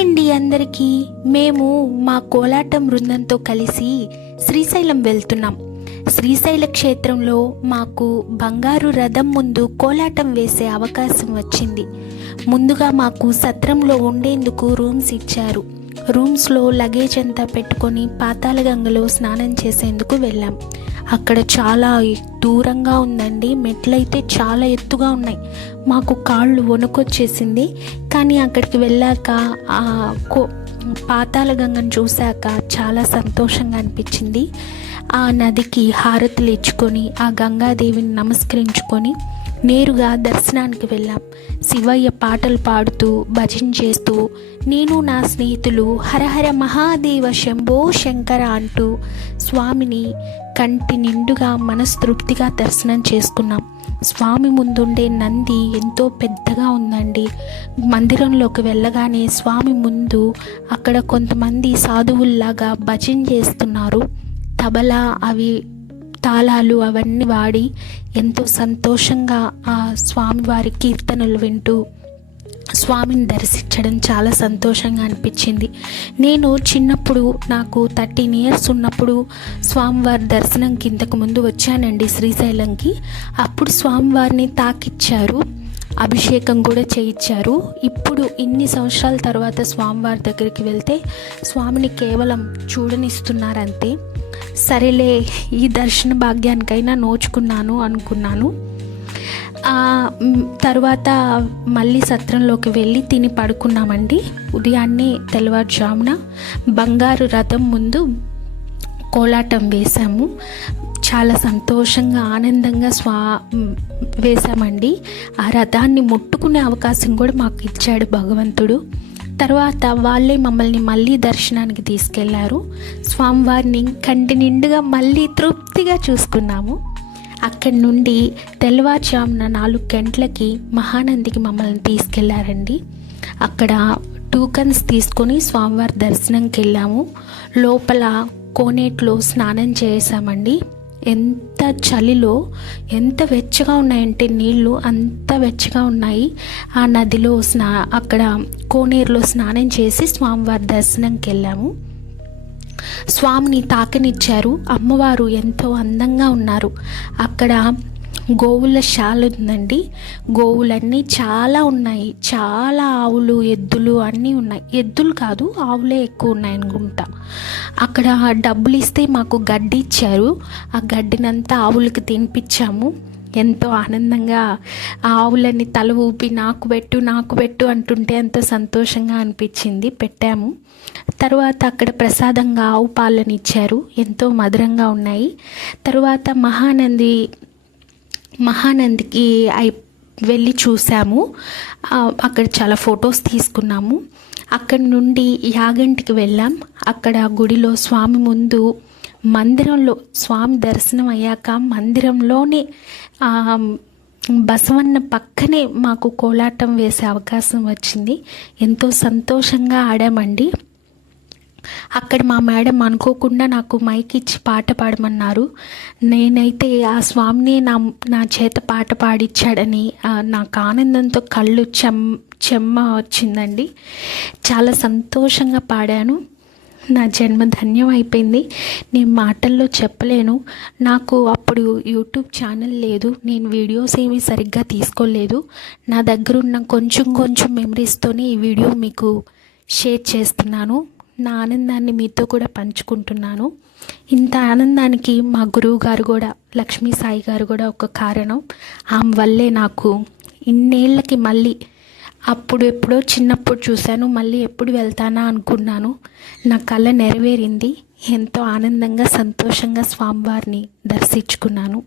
అండి అందరికీ. మేము మా కోలాటం బృందంతో కలిసి శ్రీశైలం వెళ్తున్నాం. శ్రీశైల క్షేత్రంలో మాకు బంగారు రథం ముందు కోలాటం వేసే అవకాశం వచ్చింది. ముందుగా మాకు సత్రంలో ఉండేందుకు రూమ్స్ ఇచ్చారు. రూమ్స్లో లగేజ్ అంతా పెట్టుకొని పాతాళగంగలో స్నానం చేసేందుకు వెళ్ళాం. అక్కడ చాలా దూరంగా ఉందండి. మెట్లయితే చాలా ఎత్తుగా ఉన్నాయి. మాకు కాళ్ళు వణుకొచ్చేసింది. కానీ అక్కడికి వెళ్ళాక పాతాళగంగను చూశాక చాలా సంతోషంగా అనిపించింది. ఆ నదికి హారతులు ఇచ్చుకొని ఆ గంగాదేవిని నమస్కరించుకొని నేరుగా దర్శనానికి వెళ్ళాం. శివయ్య పాటలు పాడుతూ భజన చేస్తూ నేను నా స్నేహితులు హరహర మహాదేవ శంభో శంకర అంటూ స్వామిని కంటి నిండుగా మనస్తృప్తిగా దర్శనం చేసుకున్నాం. స్వామి ముందుండే నంది ఎంతో పెద్దగా ఉందండి. మందిరంలోకి వెళ్ళగానే స్వామి ముందు అక్కడ కొంతమంది సాధువుల్లాగా భజన చేస్తున్నారు. తబలా అవి తాళాలు అవన్నీ వాడి ఎంతో సంతోషంగా ఆ స్వామివారి కీర్తనలు వింటూ స్వామిని దర్శించడం చాలా సంతోషంగా అనిపించింది. నేను చిన్నప్పుడు నాకు 13 years ఉన్నప్పుడు స్వామివారి దర్శనంకి ఇంతకు ముందు వచ్చానండి శ్రీశైలంకి. అప్పుడు స్వామివారిని తాకిచ్చారు, అభిషేకం కూడా చేయించారు. ఇప్పుడు ఇన్ని సంవత్సరాల తర్వాత స్వామివారి దగ్గరికి వెళ్తే స్వామిని కేవలం చూడనిస్తున్నారంతే. సరేలే, ఈ దర్శన భాగ్యానికైనా నోచుకున్నాను అనుకున్నాను. తర్వాత మళ్ళీ సత్రంలోకి వెళ్ళి తిని పడుకున్నామండి. ఉదయాన్నే తెల్లవారుజామున బంగారు రథం ముందు కోలాటం వేశాము. చాలా సంతోషంగా ఆనందంగా వేశామండి. ఆ రథాన్ని ముట్టుకునే అవకాశం కూడా మాకు ఇచ్చాడు భగవంతుడు. తర్వాత వాళ్ళే మమ్మల్ని మళ్ళీ దర్శనానికి తీసుకెళ్లారు. స్వామివారిని కంటి నిండుగా మళ్ళీ తృప్తిగా చూసుకున్నాము. అక్కడి నుండి తెల్లవారుజామున 4 గంటలకి మహానందికి మమ్మల్ని తీసుకెళ్లారండి. అక్కడ టోకన్స్ తీసుకొని స్వామివారి దర్శనంకి వెళ్ళాము. లోపల కోనేట్లో స్నానం చేసామండి. ఎంత చలిలో ఎంత వెచ్చగా ఉన్నాయంటే నీళ్ళు అంత వెచ్చగా ఉన్నాయి. ఆ నదిలో అక్కడ కోనేరులో స్నానం చేసి స్వామివారి దర్శనంకి వెళ్ళాము. స్వామిని తాకనిచ్చారు. అమ్మవారు ఎంతో అందంగా ఉన్నారు. అక్కడ గోవుల శాల ఉందండి. గోవులన్నీ చాలా ఉన్నాయి. చాలా ఆవులు, ఎద్దులు అన్నీ ఉన్నాయి. ఎద్దులు కాదు, ఆవులే ఎక్కువ ఉన్నాయి అనుకుంటా. అక్కడ డబ్బులు ఇస్తే మాకు గడ్డి ఇచ్చారు. ఆ గడ్డినంతా ఆవులకి తినిపించాము. ఎంతో ఆనందంగా ఆ ఆవులని తల ఊపి నాకు పెట్టు అంటుంటే ఎంతో సంతోషంగా అనిపించింది. పెట్టాము. తర్వాత అక్కడ ప్రసాదంగా ఆవు పాలను ఇచ్చారు. ఎంతో మధురంగా ఉన్నాయి. తర్వాత మహానందికి వెళ్ళి చూసాము. అక్కడ చాలా ఫొటోస్ తీసుకున్నాము. అక్కడి నుండి యాగంటికి వెళ్ళాం. అక్కడ గుడిలో స్వామి ముందు మందిరంలో స్వామి దర్శనం అయ్యాక మందిరంలోనే బసవన్న పక్కనే మాకు కోలాటం వేసే అవకాశం వచ్చింది. ఎంతో సంతోషంగా ఆడామండి. అక్కడ మా మేడం అనుకోకుండా నాకు మైక్ ఇచ్చి పాట పాడమన్నారు. నేనైతే ఆ స్వామిని నా చేత పాట పాడిచ్చాడని నాకు ఆనందంతో కళ్ళు చెమ్మ వచ్చిందండి. చాలా సంతోషంగా పాడాను. నా జన్మ ధన్యం అయిపోయింది. నేను మాటల్లో చెప్పలేను. నాకు అప్పుడు యూట్యూబ్ ఛానల్ లేదు. నేను వీడియోస్ ఏమీ సరిగ్గా తీసుకోలేదు. నా దగ్గర ఉన్న కొంచెం మెమరీస్తోనే ఈ వీడియో మీకు షేర్ చేస్తున్నాను. నా ఆనందాన్ని మీతో కూడా పంచుకుంటున్నాను. ఇంత ఆనందానికి మా గురువు గారు కూడా, లక్ష్మీ సాయి గారు కూడా ఒక కారణం. ఆమె వల్లే నాకు ఇన్నేళ్ళకి మళ్ళీ అప్పుడు ఎప్పుడో చిన్నప్పుడు చూశాను, మళ్ళీ ఎప్పుడు వెళ్తానా అనుకున్నాను. నా కళ నెరవేరింది. ఎంతో ఆనందంగా సంతోషంగా స్వామివారిని దర్శించుకున్నాను.